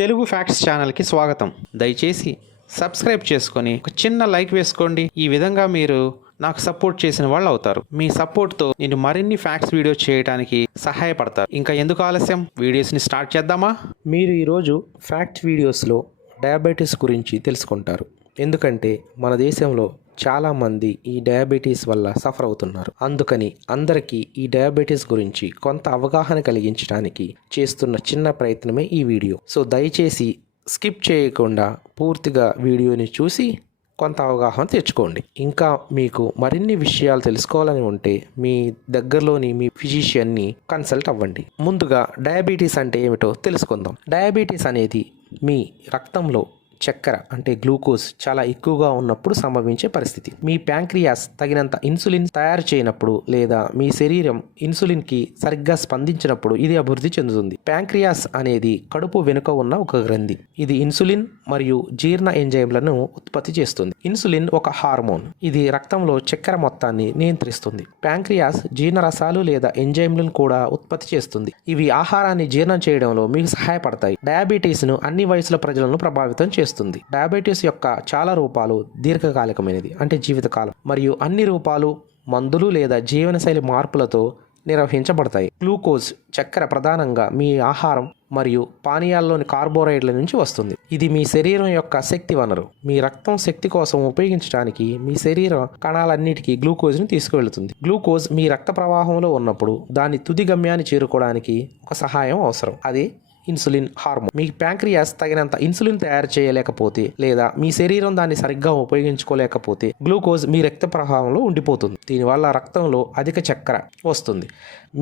Telugu facts ఛానల్కి స్వాగతం. దయచేసి సబ్స్క్రైబ్ చేసుకొని ఒక చిన్న లైక్ వేసుకోండి. ఈ విధంగా మీరు నాకు సపోర్ట్ చేసిన వాళ్ళు అవుతారు. మీ సపోర్ట్తో నేను మరిన్ని ఫ్యాక్ట్స్ వీడియో చేయడానికి సహాయపడతారు. ఇంకా ఎందుకు ఆలస్యం? వీడియోస్ని స్టార్ట్ చేద్దామా? మీరు ఈరోజు ఫ్యాక్ట్ వీడియోస్లో డయాబెటీస్ గురించి తెలుసుకుంటారు. ఎందుకంటే మన దేశంలో చాలామంది ఈ డయాబెటీస్ వల్ల సఫర్ అవుతున్నారు. అందుకని అందరికీ ఈ డయాబెటీస్ గురించి కొంత అవగాహన కలిగించడానికి చేస్తున్న చిన్న ప్రయత్నమే ఈ వీడియో. సో దయచేసి స్కిప్ చేయకుండా పూర్తిగా వీడియోని చూసి కొంత అవగాహన తెచ్చుకోండి. ఇంకా మీకు మరిన్ని విషయాలు తెలుసుకోవాలని ఉంటే మీ దగ్గరలోని మీ ఫిజిషియన్ని కన్సల్ట్ అవ్వండి. ముందుగా డయాబెటీస్ అంటే ఏమిటో తెలుసుకుందాం. డయాబెటీస్ అనేది మీ రక్తంలో చక్కెర అంటే గ్లూకోజ్ చాలా ఎక్కువగా ఉన్నప్పుడు సంభవించే పరిస్థితి. మీ ప్యాంక్రియాస్ తగినంత ఇన్సులిన్ తయారు చేయనప్పుడు లేదా మీ శరీరం ఇన్సులిన్కి సరిగ్గా స్పందించినప్పుడు ఇది అభివృద్ధి చెందుతుంది. ప్యాంక్రియాస్ అనేది కడుపు వెనుక ఉన్న ఒక గ్రంథి. ఇది ఇన్సులిన్ మరియు జీర్ణ ఎంజైమ్లను ఉత్పత్తి చేస్తుంది. ఇన్సులిన్ ఒక హార్మోన్. ఇది రక్తంలో చక్కెర మొత్తాన్ని నియంత్రిస్తుంది. ప్యాంక్రియాస్ జీర్ణరసాలు లేదా ఎంజైమ్లను కూడా ఉత్పత్తి చేస్తుంది. ఇవి ఆహారాన్ని జీర్ణం చేయడంలో మీకు సహాయపడతాయి. డయాబెటీస్ను అన్ని వయసుల ప్రజలను ప్రభావితం చేస్తుంది. డయాబెటీస్ యొక్క చాలా రూపాలు దీర్ఘకాలికమైనది అంటే జీవితకాలం. మరియు అన్ని రూపాలు మందులు లేదా జీవనశైలి మార్పులతో నిర్వహించబడతాయి. గ్లూకోజ్ చక్కెర ప్రధానంగా మీ ఆహారం మరియు పానీయాల్లోని కార్బోహైడ్రేట్ల నుంచి వస్తుంది. ఇది మీ శరీరం యొక్క శక్తి వనరు. మీ రక్తం శక్తి కోసం ఉపయోగించడానికి మీ శరీర కణాలన్నిటికీ గ్లూకోజ్ను తీసుకువెళుతుంది. గ్లూకోజ్ మీ రక్త ప్రవాహంలో ఉన్నప్పుడు దాని తుది గమ్యాన్ని చేరుకోవడానికి ఒక సహాయం అవసరం. అది ఇన్సులిన్ హార్మోన్. మీ ప్యాంక్రియాస్ తగినంత ఇన్సులిన్ తయారు చేయలేకపోతే లేదా మీ శరీరం దాన్ని సరిగ్గా ఉపయోగించుకోలేకపోతే గ్లూకోజ్ మీ రక్త ప్రవాహంలో ఉండిపోతుంది. దీనివల్ల రక్తంలో అధిక చక్కెర వస్తుంది.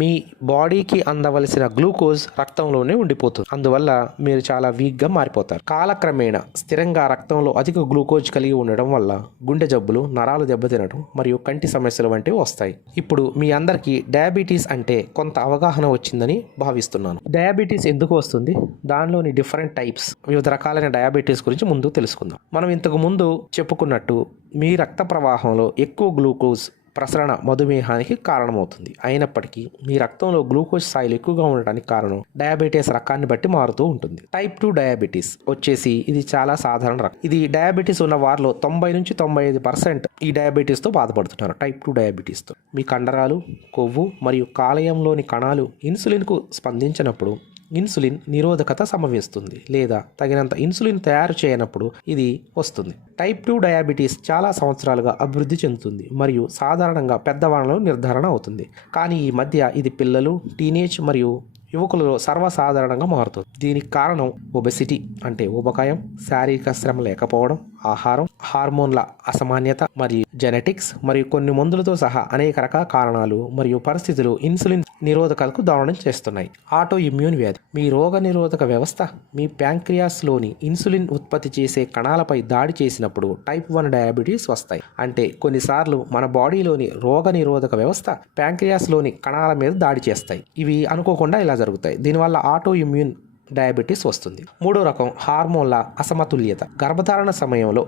మీ బాడీకి అందవలసిన గ్లూకోజ్ రక్తంలోనే ఉండిపోతుంది. అందువల్ల మీరు చాలా వీక్గా మారిపోతారు. కాలక్రమేణా స్థిరంగా రక్తంలో అధిక గ్లూకోజ్ కలిగి ఉండడం వల్ల గుండె జబ్బులు నరాలు దెబ్బతినడం మరియు కంటి సమస్యలు వంటివి వస్తాయి. ఇప్పుడు మీ అందరికీ డయాబెటీస్ అంటే కొంత అవగాహన వచ్చిందని భావిస్తున్నాను. డయాబెటీస్ ఎందుకు వస్తుంది? దానిలోని డిఫరెంట్ టైప్స్ వివిధ రకాలైన డయాబెటీస్ గురించి ముందు తెలుసుకుందాం. మనం ఇంతకు ముందు చెప్పుకున్నట్టు మీ రక్త ప్రవాహంలో ఎక్కువ గ్లూకోజ్ ప్రసరణ మధుమేహానికి కారణమవుతుంది. అయినప్పటికీ మీ రక్తంలో గ్లూకోజ్ స్థాయిలు ఎక్కువగా ఉండడానికి కారణం డయాబెటీస్ రకాన్ని బట్టి మారుతూ ఉంటుంది. టైప్ టూ డయాబెటీస్ వచ్చేసి ఇది చాలా సాధారణ రకం. ఇది డయాబెటీస్ ఉన్న వారిలో తొంభై నుంచి తొంభై ఐదు పర్సెంట్ ఈ డయాబెటీస్తో బాధపడుతున్నారు. టైప్ టూ డయాబెటీస్తో మీ కండరాలు కొవ్వు మరియు కాలయంలోని కణాలు ఇన్సులిన్కు స్పందించినప్పుడు ఇన్సులిన్ నిరోధకత సంభవిస్తుంది లేదా తగినంత ఇన్సులిన్ తయారు చేయనప్పుడు ఇది వస్తుంది. టైప్ టూ డయాబెటీస్ చాలా సంవత్సరాలుగా అభివృద్ధి చెందుతుంది మరియు సాధారణంగా పెద్దవాళ్ళలో నిర్ధారణ అవుతుంది. కానీ ఈ మధ్య ఇది పిల్లలు టీనేజ్ మరియు యువకులలో సర్వసాధారణంగా మారుతుంది. దీనికి కారణం ఒబెసిటీ అంటే ఊబకాయం శారీరక శ్రమ లేకపోవడం ఆహారం హార్మోన్ల అసమాన్యత మరియు జెనెటిక్స్ మరియు కొన్ని మందులతో సహా అనేక రకాల కారణాలు మరియు పరిస్థితులు ఇన్సులిన్ నిరోధకతకు దారుణం చేస్తున్నాయి. ఆటో ఇమ్యూన్ వ్యాధి. మీ రోగ నిరోధక వ్యవస్థ మీ ప్యాంక్రియాస్లోని ఇన్సులిన్ ఉత్పత్తి చేసే కణాలపై దాడి చేసినప్పుడు టైప్ వన్ డయాబెటీస్ వస్తాయి. అంటే కొన్నిసార్లు మన బాడీలోని రోగ నిరోధక వ్యవస్థ ప్యాంక్రియాస్లోని కణాల మీద దాడి చేస్తాయి. ఇవి అనుకోకుండా ఇలా జరుగుతాయి. దీనివల్ల ఆటో ఇమ్యూన్ డయాబెటీస్ వస్తుంది. మూడో రకం హార్మోన్ల అసమతుల్యత. గర్భధారణ సమయంలో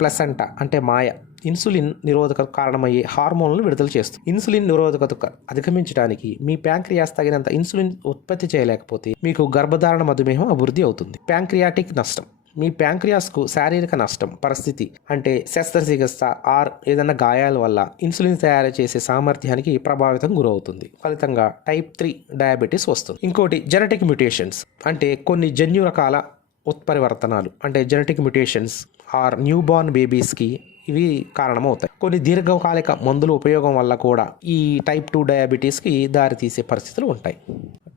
ప్లసెంట అంటే మాయ ఇన్సులిన్ నిరోధక కారణమయ్యే హార్మోన్లను విడుదల చేస్తుంది. ఇన్సులిన్ నిరోధకత అధిగమించడానికి మీ ప్యాంక్రియాస్ తగినంత ఇన్సులిన్ ఉత్పత్తి చేయలేకపోతే మీకు గర్భధారణ మధుమేహం అభివృద్ధి అవుతుంది. ప్యాంక్రియాటిక్ నష్టం. మీ ప్యాంక్రియాస్కు శారీరక నష్టం పరిస్థితి అంటే శస్త్రచికిత్స ఆర్ ఏదైనా గాయాల వల్ల ఇన్సులిన్ తయారు చేసే సామర్థ్యానికి ప్రభావితం గురవుతుంది. ఫలితంగా టైప్ త్రీ డయాబెటీస్ వస్తుంది. ఇంకోటి జెనెటిక్ మ్యూటేషన్స్ అంటే కొన్ని జన్యు రకాల ఉత్పరివర్తనాలు అంటే genetic mutations or newborn బేబీస్కి ఇవి కారణమవుతాయి. కొన్ని దీర్ఘకాలిక మందుల ఉపయోగం వల్ల కూడా ఈ టైప్ టూ డయాబెటీస్కి దారితీసే పరిస్థితులు ఉంటాయి.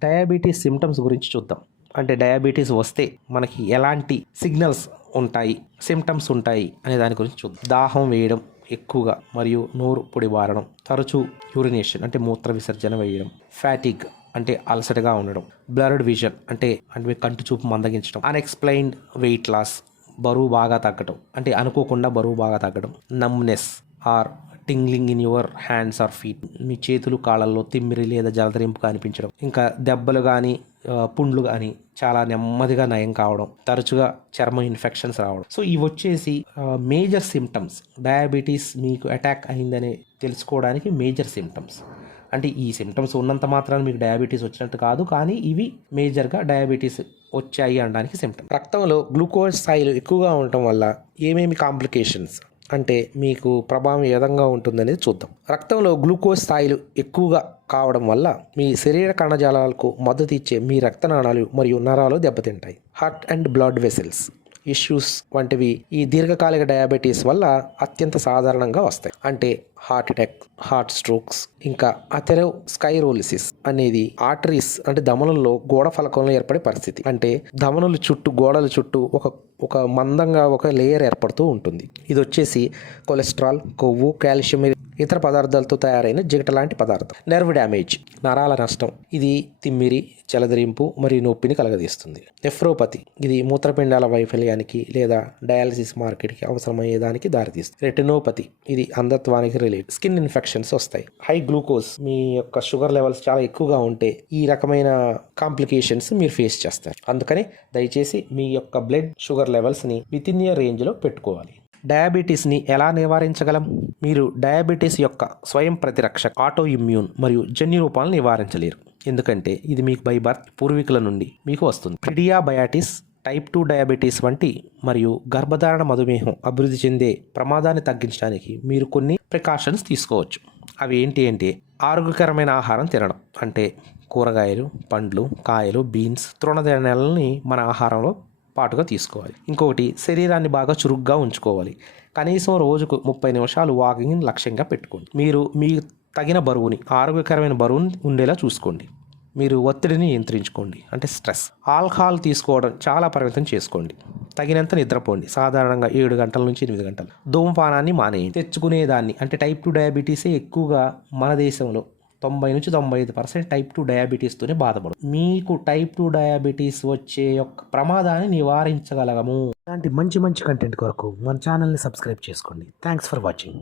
డయాబెటీస్ సిమ్టమ్స్ గురించి చూద్దాం. అంటే డయాబెటీస్ వస్తే మనకి ఎలాంటి సిగ్నల్స్ ఉంటాయి సిమ్టమ్స్ ఉంటాయి అనే దాని గురించి చూద్దాం. దాహం వేయడం ఎక్కువగా మరియు నోరు పొడి బారడం తరచూ యూరినేషన్ అంటే మూత్ర విసర్జన వేయడం ఫ్యాటిక్ అంటే అలసటగా ఉండడం బ్లర్డ్ విజన్ అంటే అంటే మీ కంటి చూపు మందగించడం అన్ఎక్స్ప్లెయిన్డ్ వెయిట్ లాస్ బరువు బాగా తగ్గడం అంటే అనుకోకుండా బరువు బాగా తగ్గడం numbness or tingling in your hands or feet మీ చేతులు కాళ్ళల్లో తిమ్మిరి లేదా జలదరింపు అనిపించడం ఇంకా దెబ్బలు కానీ పుండ్లు కానీ చాలా నెమ్మదిగా నయం కావడం. తరచుగా చర్మ ఇన్ఫెక్షన్స్ రావడం. సో ఇవి వచ్చేసి మేజర్ సిమ్టమ్స్ డయాబెటీస్ మీకు అటాక్ అయిందని తెలుసుకోవడానికి మేజర్ సిమ్టమ్స్ అంటే ఈ సిమ్టమ్స్ ఉన్నంత మాత్రాన మీకు డయాబెటీస్ వచ్చినట్టు కాదు కానీ ఇవి మేజర్గా డయాబెటీస్ వచ్చాయి అనడానికి సిమ్టమ్ రక్తంలో గ్లూకోజ్ స్థాయిలు ఎక్కువగా ఉండటం వల్ల ఏమేమి కాంప్లికేషన్స్ అంటే మీకు ప్రభావం ఏ విధంగా ఉంటుందనేది చూద్దాం. రక్తంలో గ్లూకోజ్ స్థాయిలు ఎక్కువగా కావడం వల్ల మీ శరీర కణజాలాలకు మద్దతు ఇచ్చే మీ రక్తనాళాలు మరియు నరాలు దెబ్బతింటాయి. Heart and blood vessels issues వంటివి ఈ దీర్ఘకాలిక డయాబెటీస్ వల్ల అత్యంత సాధారణంగా వస్తాయి. అంటే హార్ట్ అటాక్ హార్ట్ స్ట్రోక్స్ ఇంకా అథెరవ్ స్కైరోలిసిస్ అనేది ఆర్టరీస్ అంటే ధమనుల్లో గోడ ఫలకంలో ఏర్పడే పరిస్థితి. అంటే ధమనుల చుట్టూ గోడల చుట్టూ ఒక ఒక మందంగా ఒక లేయర్ ఏర్పడుతూ ఉంటుంది. ఇది వచ్చేసి కొలెస్ట్రాల్ కొవ్వు కాల్షియం ఇతర పదార్థాలతో తయారైన జిగట లాంటి పదార్థం. నర్వ్ డ్యామేజ్ నరాల నష్టం. ఇది తిమ్మిరి జలధరింపు మరియు నొప్పిని కలగదీస్తుంది నెఫ్రోపతి ఇది మూత్రపిండాల వైఫల్యానికి లేదా డయాలసిస్ మార్కెట్కి అవసరమయ్యేదానికి దారితీస్తుంది. రెటినోపతి ఇది అంధత్వానికి రిలేట్ స్కిన్ ఇన్ఫెక్షన్స్ వస్తాయి. హై గ్లూకోజ్ మీ యొక్క షుగర్ లెవెల్స్ చాలా ఎక్కువగా ఉంటే ఈ రకమైన కాంప్లికేషన్స్ మీరు ఫేస్ చేస్తారు. అందుకని దయచేసి మీ యొక్క బ్లడ్ షుగర్ లెవెల్స్ని విత్ ఇన్ ఇయర్ రేంజ్లో పెట్టుకోవాలి. డయాబెటీస్ని ఎలా నివారించగలం? మీరు డయాబెటీస్ యొక్క స్వయం ప్రతిరక్ష ఆటో ఇమ్యూన్ మరియు జన్యు రూపాలను నివారించలేరు. ఎందుకంటే ఇది మీకు బై బర్త్ పూర్వీకుల నుండి మీకు వస్తుంది. ప్రిడియాబయాటిస్ టైప్ టూ డయాబెటీస్ వంటి మరియు గర్భధారణ మధుమేహం అభివృద్ధి చెందే ప్రమాదాన్ని తగ్గించడానికి మీరు కొన్ని ప్రికాషన్స్ తీసుకోవచ్చు. అవి ఏంటి అంటే ఆరోగ్యకరమైన ఆహారం తినడం. అంటే కూరగాయలు పండ్లు కాయలు బీన్స్ తృణధాన్యాలని మన ఆహారంలో పాటుగా తీసుకోవాలి. ఇంకొకటి శరీరాన్ని బాగా చురుగ్గా ఉంచుకోవాలి. కనీసం రోజుకు ముప్పై నిమిషాలు వాకింగ్ని లక్ష్యంగా పెట్టుకోండి. మీరు మీ తగిన బరువుని ఆరోగ్యకరమైన బరువుని ఉండేలా చూసుకోండి. మీరు ఒత్తిడిని నియంత్రించుకోండి. అంటే స్ట్రెస్. ఆల్కహాల్ తీసుకోవడం చాలా పరిమితం చేసుకోండి. తగినంత నిద్రపోండి. సాధారణంగా ఏడు గంటల నుంచి ఎనిమిది గంటలు. ధూమపానాన్ని మానేయండి. తెచ్చుకునేదాన్ని అంటే టైప్ టూ డయాబెటీసే ఎక్కువగా మన దేశంలో తొంభై నుంచి తొంభై ఐదు పర్సెంట్ టైప్ టూ డయాబెటీస్తోనే బాధపడు. మీకు టైప్ టూ డయాబెటీస్ వచ్చే యొక్క ప్రమాదాన్ని నివారించగలగము. ఇలాంటి మంచి మంచి కంటెంట్ కొరకు మన ఛానల్ని సబ్స్క్రైబ్ చేసుకోండి. Thanks for watching